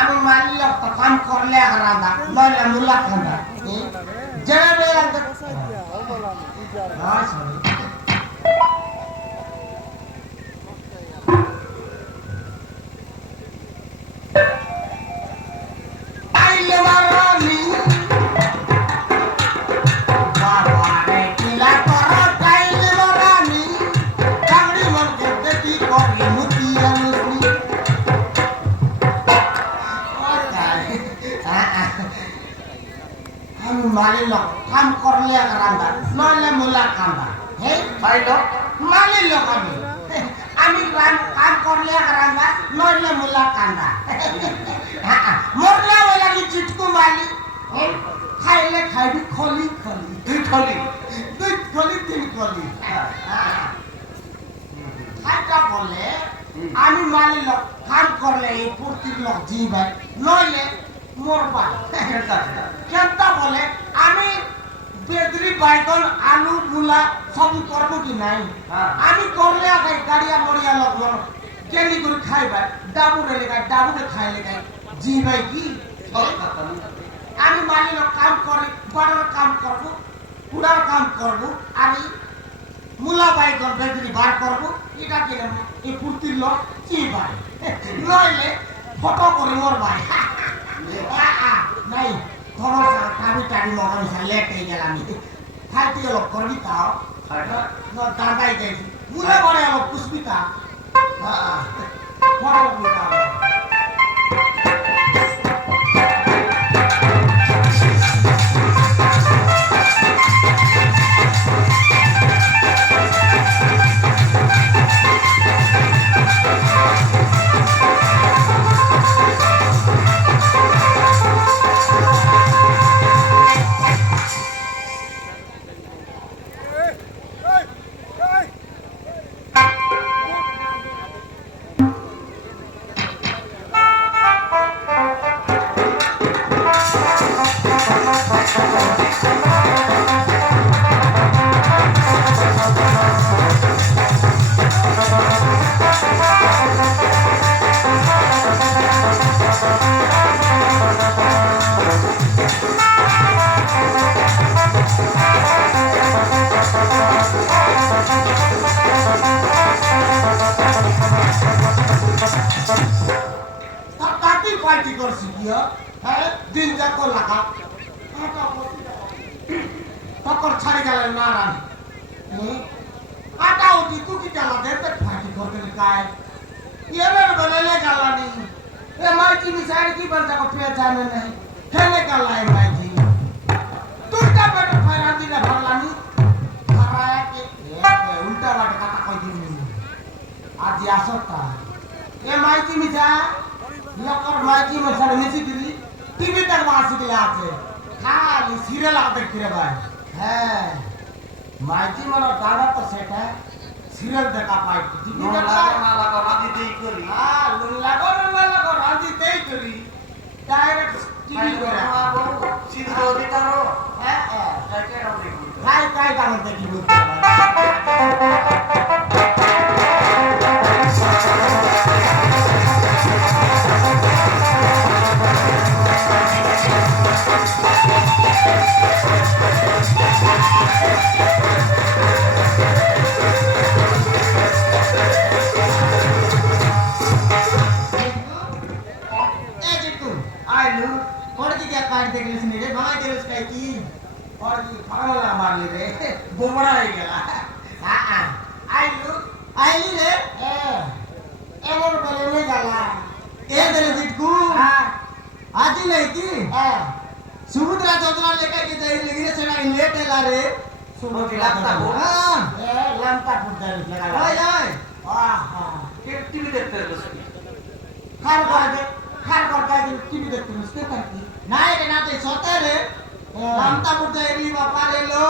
আমি মানল তো কাম করলে আরাদা নইলে মুলা খান্দা জেনে আইলে মারানি বাবারে কিলা করা কাইলে মারানি কাংড়ি মন করতে কি করি মুতিয়া মুসনি আমি মালিল কাম করলে রান্দা নইলে মুলা কান্দা হে পাইল মালিল আমি আমি কাম করলে রান্দা নইলে মুলা কান্দা মরলে ওই লাগি চিটকু মালি খাইলে খাইবি খলি খলি দুই খলি তিন খলি খাইটা বলে আমি মালিল কাম করলে এই প্রতির লোক জিবাই নইলে মরবা কেনটা বলে আমি বেদরি বাইগন আলু মূলা সব করব কি নাই আমি করলে আগাই গাড়িয়া মরিয়া লগ্ন কেনি করে খাইবা ডাবুরে লেগাই ডাবুরে খাইলে গাই জিবাই কি আমি মালিল কাম করে বড়র কাম করব পুরার কাম করব আমি মূলা বাইগন বেদরি বার করব এটা কি এই প্রতির লোক জিবাই নইলে ফটো করে মরবাই নাই ধরো কাবি টাড়ি মগন লেট হয়ে গেল আমি খাইতে গেল করবি তাও দাঁড়াই যাইছি মুলে বড়ে আলো পুষ্পিতা বড় পার্টি করছি কি হ্যাঁ দিন যাক লাগা তখন ছাড়ি গেলেন না রানি আটা উঠি তু কি চালা দেতে পার্টি করতে কায় এর বলেলে গালানি এ মাইকি নিসার কি বল যাকো পেয়ে জানে নাই হেলে গালাই মাইকি তুইটা পেট ফাইরা দিলে ভালানি খারায় কে উল্টা বাট কথা কই দিনি আজ আসতা এ মাইকি নিসা লোকর মাইকি মশার মিছি দিলি টিভি তার মাসি দিলে আছে খালি সিরিয়াল আতে কিরে ভাই হ্যাঁ মাইকি মরা দাদা তো সেটা সিরিয়াল দেখা পাই টিভি দেখা না লাগো রাজি দেই করি হ্যাঁ লুন লাগো না লাগো রাজি দেই করি ডাইরেক্ট টিভি করে সিধা দিতারো হ্যাঁ কাকে রাও দেখি কাই কাম দেখি বলতে और की फरला मार ले रे बोबड़ा हो गया हां आइलू रे एमन बोले नहीं जाला ए दरे बिटकू हां आज नहीं की सुमुद्रा चौधरा लेके के जाई लगी रे सेना लेट ला रे सुमुद्रा लगता हो हां लंका फुटदा लगा ओए ओए वाह के टीवी देखते रहो खार कर के टीवी देखते रहो নাই রে না তুই সতে রে লামতা বুঝে এলি বাপা রে লো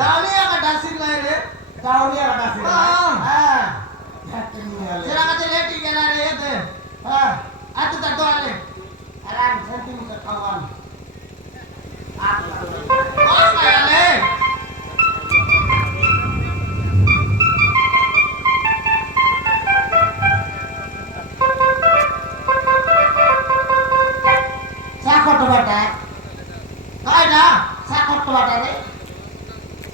দাউলিয়া কাটা সিল নাই রে দাউলিয়া কাটা সিল হ্যাঁ সেরা কাছে লেটি গেলা রে দে হ্যাঁ আত তা দোয়ালে আরাম শান্তি মুখে খাওয়ান বস পায়ালে সাকট বাটা কাইডা সাকট বাটা রে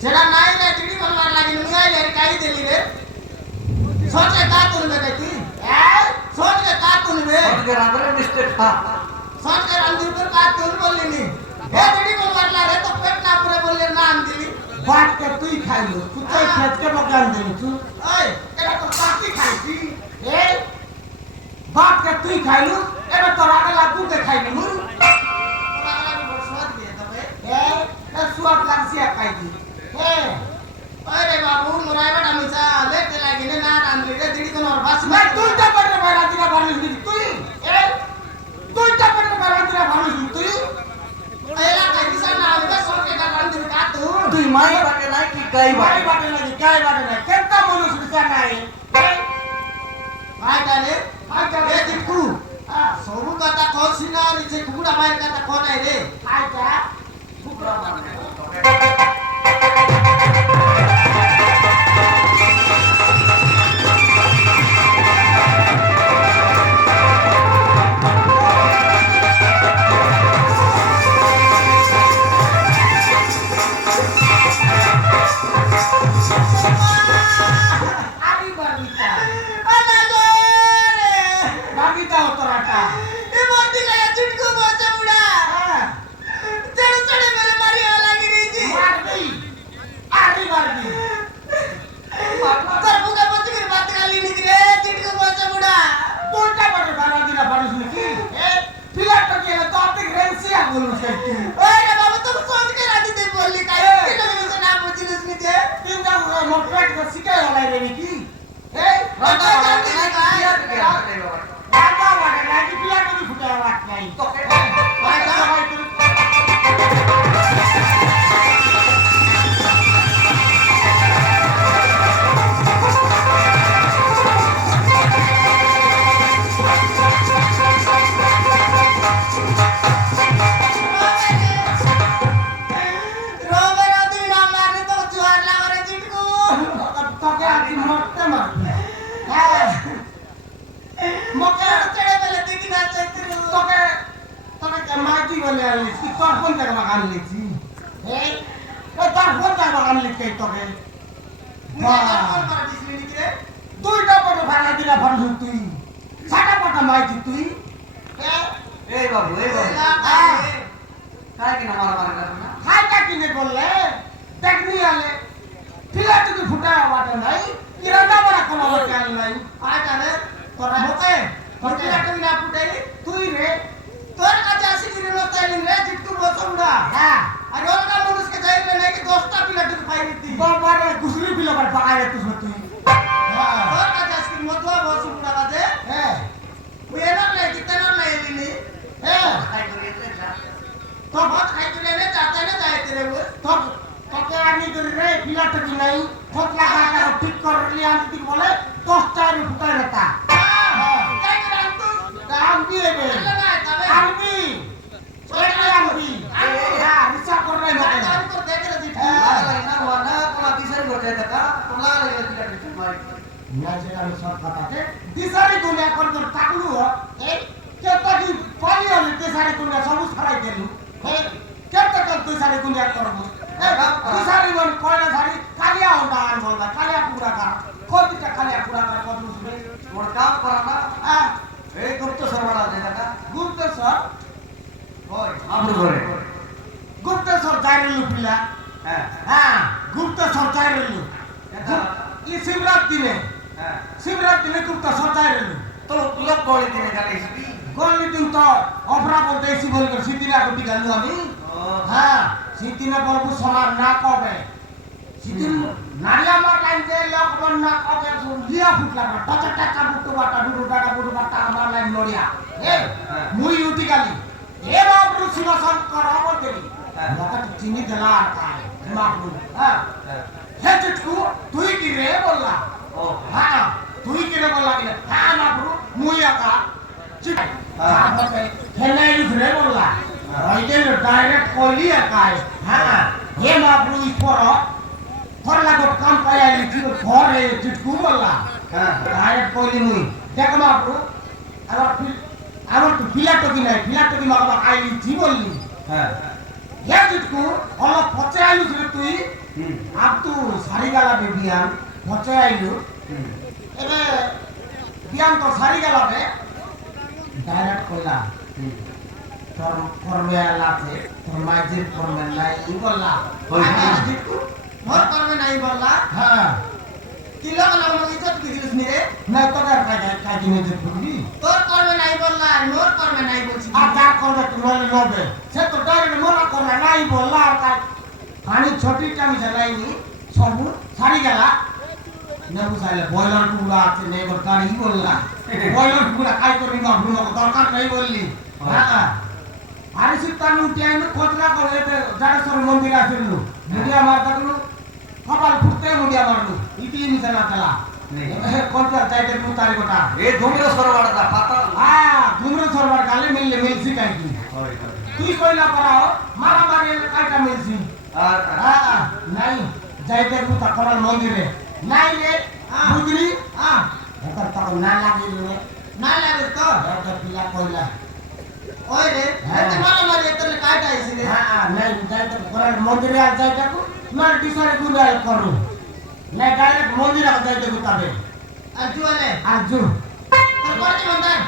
সেটা নাই রে টিডি বলবার লাগি মুই আইলে কাই দেলি রে সোচে কা তুলবে রে তুই সোচে কা তুলবে ওকে রাঁধরে মিস্টেক খা সোচে রাঁধির কা তুল বললিনি এ টিডি বলবার লাগে তো পেট না পুরে বললে নাম দিলি বাট কে তুই খাইলো তুই তো খেতকে বকান দিলি তুই ওই এটা তো বাকি খাইছি এ বাট কে তুই খাইলু এবে তোর আগে লাগু কে খাইনি মুই তোর আগে লাগু বড় স্বাদ দিয়ে তবে এ সুয়াদ লাগছি খাইছি এ अरे बाबू मोराय बेटा मिसा लेट लागिने ना रांधली रे दिडी कोन और बस मैं तुलता पडले बाय रांधीला भानुस तुई ए तुलता पडले बाय रांधीला भानुस तुई एला काय दिसा ना आले सोके का रांधली का तू তুই মাই বাটে নাই কি গাই काय বাটে बाटे नाही काय बाटे नाही केंता माणूस दिसा नाही काय काले ए दिकू सोबू कथा कोसिना निचे कुकुडा बाहेर कथा कोण आहे रे काय का कुकुडा बाहेर এই বাবু কাই কিনা মারামারি করে না হাই কা কিনে বললে দেখনি আলে পিলা তুই ফুটা বাটা নাই ইরাদা বড় কোন বাটা নাই আয় কানে তোরা হতে পিলা তুই না ফুটাই তুই রে তোর কাছে আসি কিনে লতাইলি রে জিতু বসুমডা হ্যাঁ আর ওলকা মানুষকে যাইলে নাকি 10টা পিলা তুই পাইলি তুই বাবারে গুসলি পিলা বাট পাকায় তুই তুই হ্যাঁ তোর কাছে আসি মতবা বসুমডা বাজে হ্যাঁ ওই এনা নাই কিতনা নাই এলিনি হ্যাঁ খাই করে যা তো ভাত খাই করে নে যাতে না যাইতে রে তো তোকে আমি করে রে পিলাটা কি নাই ফটলা কাটা ঠিক করে লি আমি তুই বলে 10টা রে ফুটাই রাতা হ্যাঁ কাই করে আনতু দাম দিয়ে বে আনবি ওইটা আনবি হ্যাঁ হিসাব করে রে মতে আমি তো দেখে রে দিঠি না ওনা কোলা দিশারি করতে দেখা তোলা লাগে পিলাটা কি মারি না যেটা আমি সব কথাতে দিশারি দুনিয়া করে তোর টাকলু এই কেতা কি পানি হলে দিশারি দুনিয়া সবুজ ছড়াই দেলু এই কেতা কত দিশারি দুনিয়া করব এই দিশারি মন কয়না ধারি কালিয়া হন্ডা আন বলবা কালিয়া পুরা কা কতটা কালিয়া পুরা কা কত বুঝবে তোর কাম করা না হ্যাঁ এই গুপ্ত সরবরাহ দে দেখা গুপ্তেশ্বর ওই আমরু করে গুপ্তেশ্বর যাইরেলু পিলা হ্যাঁ হ্যাঁ গুপ্তেশ্বর যাইরেলু এটা ই শিবরাত দিনে হ্যাঁ শিবরাত দিনে গুপ্তেশ্বর যাইরেলু তো তুলা কোলি দিনে জানিসবি গলি দিন তো অপরা বলতে এসি বল করে সিদিনা গটি গালু আমি হ্যাঁ সিদিনা বলবো সমার না কবে সিদিন নারিয়া মার লাইন যে লোক বন না কবে লিয়া ফুটলা না টচটা চাবুটো বাটা দুটো ডাটা বুটো বাটা আমার লাইন লড়িয়া এ মুই উঠি গালি हे बाबरू शिवशंकर अमरदेवी लगा चिनी दिला काय बाबरू हां हे चिटकू तू ही की रे बोलला ओ हां तू ही की रे बोलला की हां बाबरू मुया का चिट हां बटे हे नाही रे बोलला राइटे डायरेक्ट कोली काय हां हे बाबरू इफोरो फर लागो काम पायाली की फर हे चिटकू बोलला हां डायरेक्ट कोली मुई देख बाबरू আমার তো ফিলাটকি নাই ফিলাটকি মাগবা আইলি জি বললি হ্যাঁ ইয়া জিতকু হলো পচে আইলু রে তুই আপ তু সারি গালা বে বিয়ান পচে আইলু এবে বিয়ান তো সারি গালা বে ডাইরেক্ট কইলা তোর ফরমে আলাতে তোর মাইজির ফরমে নাই বললা হই জিতকু মোর ফরমে নাই বললা হ্যাঁ কিলো গলা মগ ইজ্জত কি দিলস নি রে নাই তো কাজ দিনে যে বুঝলি তোর করবে নাই বললা আর মোর করবে নাই বলছি আর যা করবে তুমি লবে সে তো ডাইরেক্ট মোরা করবে নাই বললা আর কাজ পানি ছোটিটা আমি জানাইনি সবু ছাড়ি গেলা না বুঝাইলে বয়লার গুলা আছে নে এবার গাড়ি বললা বয়লার গুলা খাই করবি না ভুলো দরকার নাই বললি হ্যাঁ আরে সিতানি উঠে আইনু কোতরা করে জাড়েশ্বর মন্দির আসিলু মুডিয়া মার দেখলু কপাল ফুটতে মুডিয়া মারলু ইতি মিশনা তেলা কোনটা যাইতে তু তারি গোটা এ ধুমরো সরবাড়া পাতা ঘুমরে সরবার গালে মিললে মিলছি কাই কি তুই কইলা করাও মারা মারি কাইটা মিলছি আর নাই যাইতে তু তা করার মন্দিরে নাই রে বুঝলি ওটা তো না লাগিল রে না লাগে তো এটা পিলা কইলা ওই রে এতে মারা মারি এতে কাইটা আইছি রে নাই যাইতে করার মন্দিরে আর যাইতে কো না ডিসারে গুলাল করু না ডাইরেক্ট মন্দিরে যাইতে গুতাবে আজু আলে আজু তোর কোটি বন্ধন